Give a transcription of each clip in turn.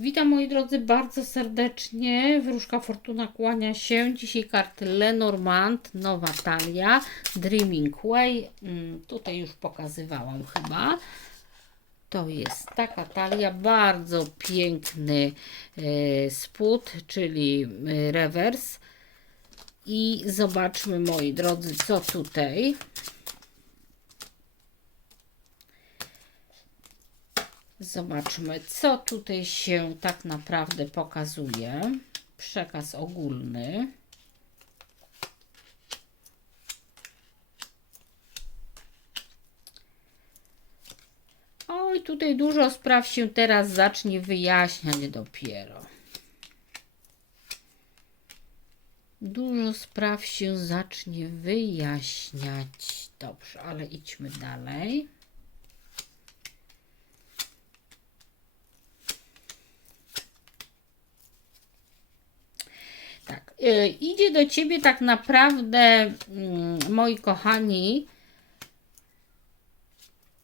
Witam moi drodzy bardzo serdecznie. Wróżka Fortuna kłania się. Dzisiaj karty Lenormand, nowa talia, Dreaming Way. Mm, Tutaj już pokazywałam chyba. To jest taka talia, bardzo piękny e, spód, czyli e, rewers. I zobaczmy moi drodzy, co tutaj. Zobaczmy, co tutaj się tak naprawdę pokazuje. Przekaz ogólny. Oj, tutaj dużo spraw się teraz zacznie wyjaśniać dopiero. Dużo spraw się zacznie wyjaśniać. Dobrze, ale idźmy dalej. Tak, y, idzie do ciebie tak naprawdę, mm, moi kochani,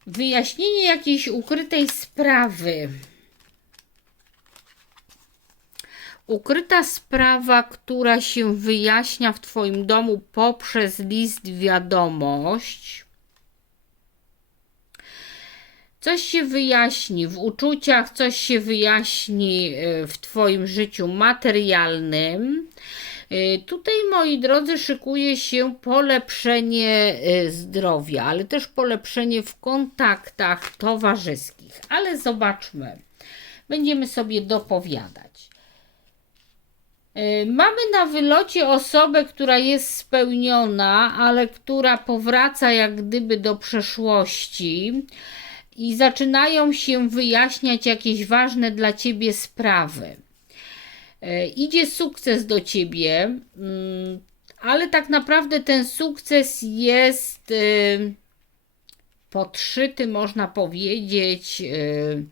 wyjaśnienie jakiejś ukrytej sprawy. Ukryta sprawa, która się wyjaśnia w Twoim domu poprzez list wiadomość. Coś się wyjaśni w uczuciach, coś się wyjaśni y, w Twoim życiu materialnym. Y, Tutaj, moi drodzy, szykuje się polepszenie y, zdrowia, ale też polepszenie w kontaktach towarzyskich. Ale zobaczmy, będziemy sobie dopowiadać. Mamy na wylocie osobę, która jest spełniona, ale która powraca jak gdyby do przeszłości i zaczynają się wyjaśniać jakieś ważne dla ciebie sprawy. E, Idzie sukces do ciebie, mm, ale tak naprawdę ten sukces jest y, podszyty, można powiedzieć, y,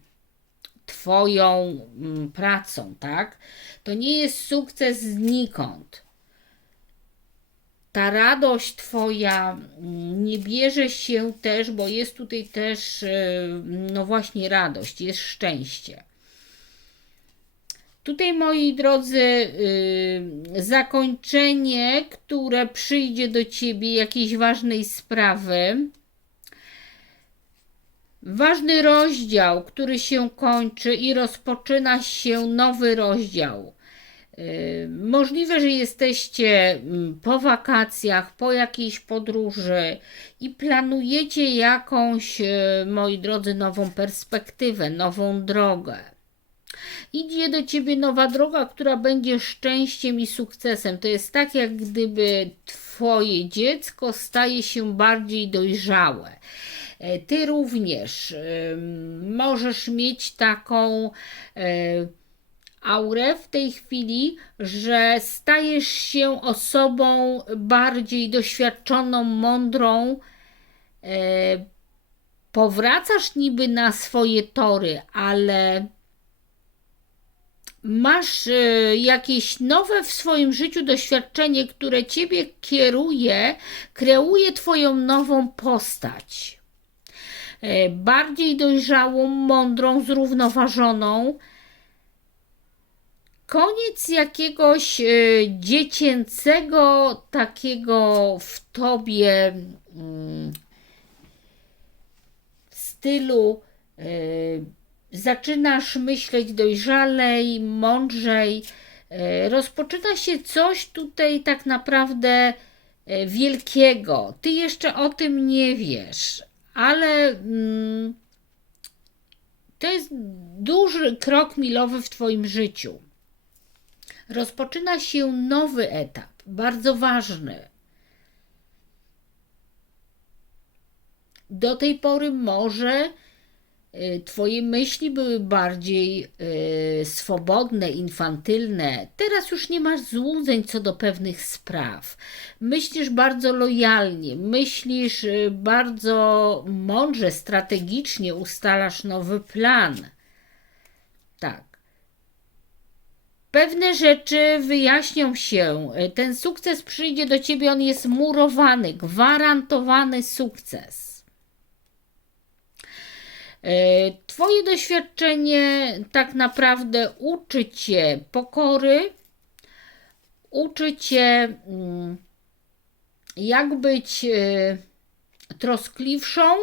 Twoją mm, pracą, tak? To nie jest sukces znikąd. Ta radość Twoja mm, nie bierze się też, bo jest tutaj też, y, no właśnie, radość, jest szczęście. Tutaj, moi drodzy, y, zakończenie, które przyjdzie do Ciebie jakiejś ważnej sprawy, ważny rozdział, który się kończy i rozpoczyna się nowy rozdział. Y, Możliwe, że jesteście mm, po wakacjach, po jakiejś podróży i planujecie jakąś, y, moi drodzy, nową perspektywę, nową drogę. Idzie do ciebie nowa droga, która będzie szczęściem i sukcesem. To jest tak, jak gdyby twoje dziecko staje się bardziej dojrzałe. E, Ty również możesz mieć taką e, aurę w tej chwili, że stajesz się osobą bardziej doświadczoną, mądrą. e, Powracasz niby na swoje tory, ale masz e, jakieś nowe w swoim życiu doświadczenie, które ciebie kieruje, kreuje twoją nową postać. E, Bardziej dojrzałą, mądrą, zrównoważoną. Koniec jakiegoś e, dziecięcego takiego w tobie mm, stylu e, zaczynasz myśleć dojrzalej, mądrzej. E, Rozpoczyna się coś tutaj tak naprawdę wielkiego. Ty jeszcze o tym nie wiesz, ale mm, to jest duży krok milowy w Twoim życiu. Rozpoczyna się nowy etap, bardzo ważny. Do tej pory może y, Twoje myśli były bardziej y, swobodne, infantylne. Teraz już nie masz złudzeń co do pewnych spraw. Myślisz bardzo lojalnie, myślisz y, bardzo mądrze, strategicznie, ustalasz nowy plan. Tak. Pewne rzeczy wyjaśnią się. Y, Ten sukces przyjdzie do ciebie, on jest murowany, gwarantowany sukces. E, Twoje doświadczenie tak naprawdę uczy Cię pokory, uczy Cię, mm, jak być e, troskliwszą,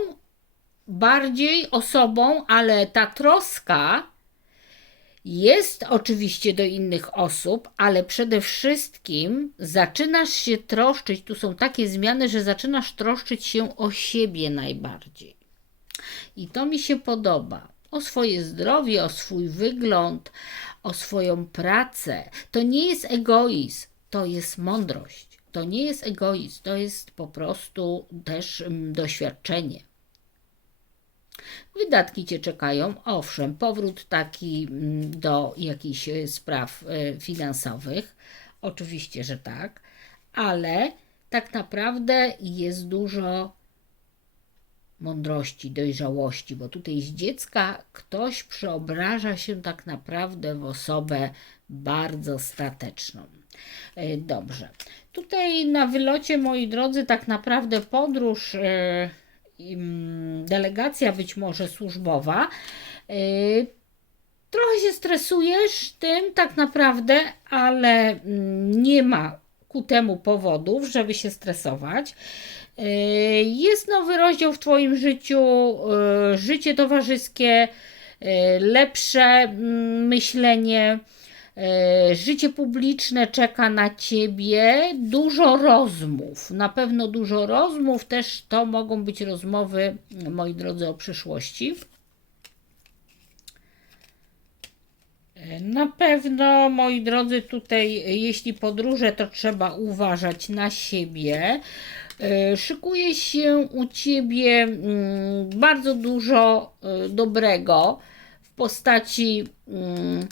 bardziej osobą, ale ta troska jest oczywiście do innych osób, ale przede wszystkim zaczynasz się troszczyć. Tu są takie zmiany, że zaczynasz troszczyć się o siebie najbardziej. I to mi się podoba. O swoje zdrowie, o swój wygląd, o swoją pracę. To nie jest egoizm, to jest mądrość. To nie jest egoizm, to jest po prostu też mm, doświadczenie. Wydatki Cię czekają, owszem, powrót taki mm, do jakichś e, spraw e, finansowych, oczywiście, że tak, ale tak naprawdę jest dużo mądrości, dojrzałości, bo tutaj z dziecka ktoś przeobraża się tak naprawdę w osobę bardzo stateczną. E, Dobrze. Tutaj na wylocie, moi drodzy, tak naprawdę podróż, im, delegacja być może służbowa. e, Trochę się stresujesz tym tak naprawdę, ale mm, nie ma ku temu powodów, żeby się stresować. Yy, Jest nowy rozdział w Twoim życiu, yy, życie towarzyskie, lepsze mm, myślenie, życie publiczne czeka na Ciebie, dużo rozmów, na pewno dużo rozmów, też to mogą być rozmowy, moi drodzy, o przyszłości. Na pewno, moi drodzy, tutaj, jeśli podróże, to trzeba uważać na siebie. E, Szykuje się u ciebie mm, bardzo dużo e, dobrego w postaci mm,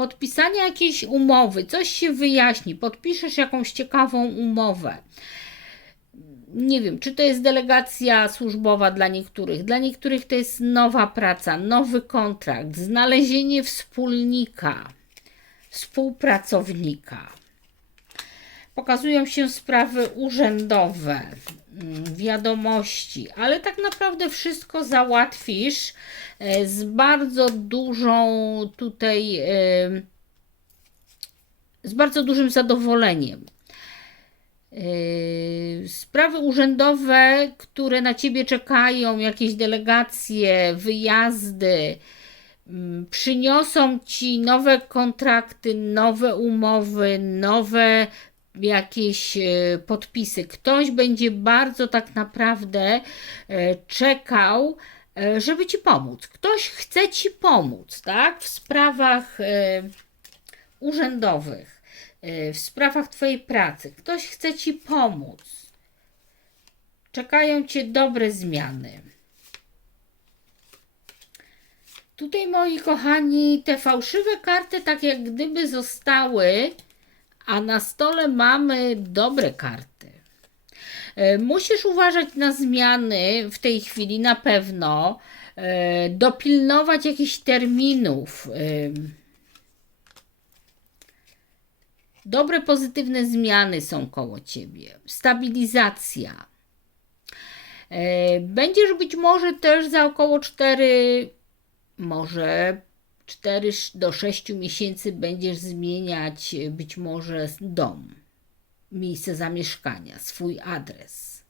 podpisania jakiejś umowy, coś się wyjaśni, podpiszesz jakąś ciekawą umowę. Nie wiem, czy to jest delegacja służbowa dla niektórych, dla niektórych to jest nowa praca, nowy kontrakt, znalezienie wspólnika, współpracownika. Pokazują się sprawy urzędowe, wiadomości, ale tak naprawdę wszystko załatwisz e, z bardzo dużą tutaj, e, z bardzo dużym zadowoleniem. Yy, Sprawy urzędowe, które na ciebie czekają, jakieś delegacje, wyjazdy, mm, przyniosą ci nowe kontrakty, nowe umowy, nowe jakieś e, podpisy. Ktoś będzie bardzo tak naprawdę e, czekał, e, żeby ci pomóc. Ktoś chce ci pomóc, tak? W sprawach urzędowych w sprawach Twojej pracy. Ktoś chce Ci pomóc. Czekają Cię dobre zmiany. Tutaj, moi kochani, te fałszywe karty tak jak gdyby zostały, a na stole mamy dobre karty. Y, Musisz uważać na zmiany w tej chwili na pewno, y, dopilnować jakichś terminów. y, Dobre, pozytywne zmiany są koło ciebie, stabilizacja. E, Będziesz być może też za około 4, może 4 do 6 miesięcy będziesz zmieniać e, być może dom, miejsce zamieszkania, swój adres.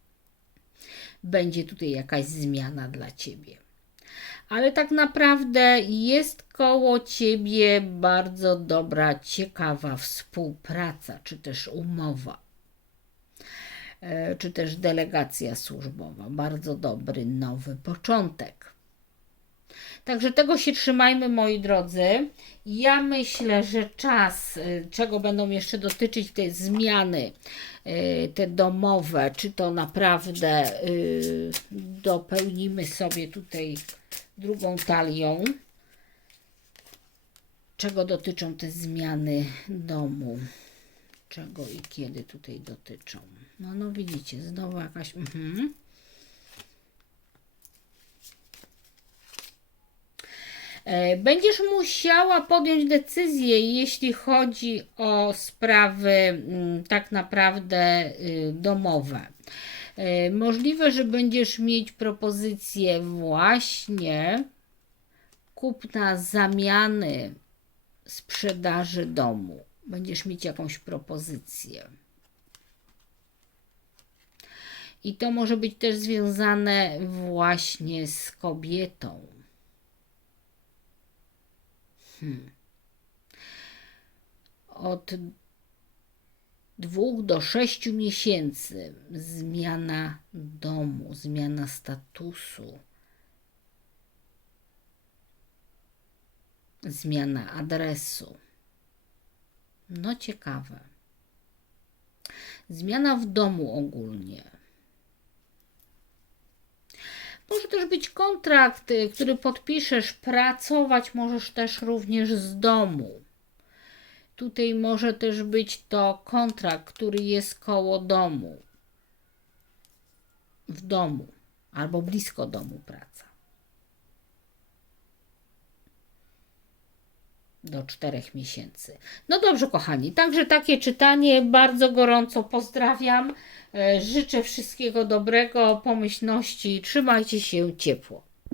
Będzie tutaj jakaś zmiana dla ciebie ale tak naprawdę jest koło ciebie bardzo dobra, ciekawa współpraca, czy też umowa, e, czy też delegacja służbowa. Bardzo dobry, nowy początek. Także tego się trzymajmy, moi drodzy. Ja myślę, że czas, y, czego będą jeszcze dotyczyć te zmiany, y, te domowe, czy to naprawdę y, dopełnimy sobie tutaj drugą talią. Czego dotyczą te zmiany domu? Czego i kiedy tutaj dotyczą? No, no widzicie, znowu jakaś. Mhm. Będziesz musiała podjąć decyzję, jeśli chodzi o sprawy mm, tak naprawdę y, domowe. E, Możliwe, że będziesz mieć propozycję właśnie kupna zamiany sprzedaży domu. Będziesz mieć jakąś propozycję. I to może być też związane właśnie z kobietą. Hmm. Od dwóch do sześciu miesięcy zmiana domu, zmiana statusu, zmiana adresu. No ciekawe. Zmiana w domu ogólnie. Może też być kontrakt, y, który podpiszesz. Pracować możesz też również z domu. Tutaj może też być to kontrakt, który jest koło domu. W domu albo blisko domu praca. Do czterech miesięcy. No dobrze, kochani. Także takie czytanie. Bardzo gorąco pozdrawiam. E, Życzę wszystkiego dobrego, pomyślności. Trzymajcie się ciepło.